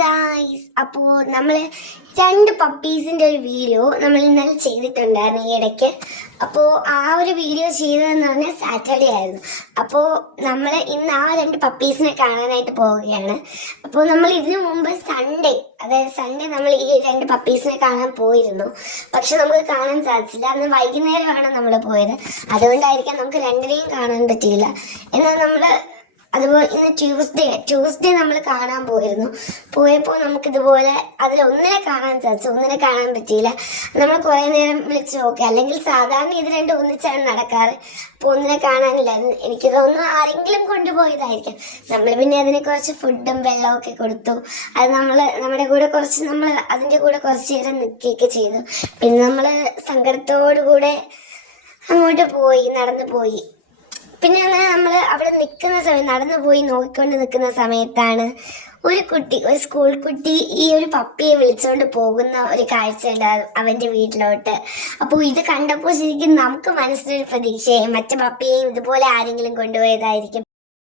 Guys, അപ്പോൾ നമ്മൾ രണ്ട് പപ്പീസിൻ്റെ ഒരു വീഡിയോ നമ്മൾ ഇന്നലെ ചെയ്തിട്ടുണ്ടായിരുന്നു ഈ ഇടയ്ക്ക്. അപ്പോൾ ആ ഒരു വീഡിയോ ചെയ്തതെന്ന് പറഞ്ഞാൽ സാറ്റർഡേ ആയിരുന്നു. അപ്പോൾ നമ്മൾ ഇന്ന് ആ രണ്ട് പപ്പീസിനെ കാണാനായിട്ട് പോവുകയാണ്. അപ്പോൾ നമ്മൾ ഇതിനു മുമ്പ് സൺഡേ നമ്മൾ ഈ രണ്ട് പപ്പീസിനെ കാണാൻ പോയിരുന്നു. പക്ഷെ നമുക്ക് കാണാൻ സാധിച്ചില്ല. അന്ന് വൈകുന്നേരമാണ് നമ്മൾ പോയത്. അതുകൊണ്ടായിരിക്കാം നമുക്ക് രണ്ടിനെയും കാണാൻ പറ്റിയില്ല. എന്നാൽ നമ്മൾ അതുപോലെ ഇന്ന് ട്യൂസ്ഡേ നമ്മൾ കാണാൻ പോയപ്പോൾ നമുക്കിതുപോലെ അതിലൊന്നിനെ കാണാൻ സാധിച്ചു, ഒന്നിനെ കാണാൻ പറ്റിയില്ല. നമ്മൾ കുറേ നേരം വിളിച്ചു നോക്കി. അല്ലെങ്കിൽ സാധാരണ ഇത് രണ്ടും ഒന്നിച്ചാണ് നടക്കാറ്. അപ്പോൾ ഒന്നിനെ കാണാനില്ലായിരുന്നു. എനിക്ക് തോന്നുന്നു ആരെങ്കിലും കൊണ്ടുപോയതായിരിക്കും. നമ്മൾ പിന്നെ അതിന് കുറച്ച് ഫുഡും വെള്ളമൊക്കെ കൊടുത്തു. അത് നമ്മുടെ കൂടെ അതിൻ്റെ കൂടെ കുറച്ച് നേരം നിൽക്കുകയൊക്കെ ചെയ്തു. പിന്നെ നമ്മൾ സങ്കടത്തോടുകൂടെ അങ്ങോട്ട് നടന്നു പോയി. പിന്നെ അങ്ങനെ നമ്മൾ അവിടെ നിൽക്കുന്ന സമയം നടന്നു പോയി നോക്കിക്കൊണ്ട് നിൽക്കുന്ന സമയത്താണ് ഒരു സ്കൂൾ കുട്ടി ഈ ഒരു പപ്പിയെ വിളിച്ചുകൊണ്ട് പോകുന്ന ഒരു കാഴ്ചയുണ്ട് അവൻ്റെ വീട്ടിലോട്ട്. അപ്പോൾ ഇത് കണ്ടപ്പോൾ ശരിക്കും നമുക്ക് മനസ്സിലൊരു പ്രതീക്ഷയായി, മറ്റു പപ്പിയെയും ഇതുപോലെ ആരെങ്കിലും കൊണ്ടുപോയതായിരിക്കും.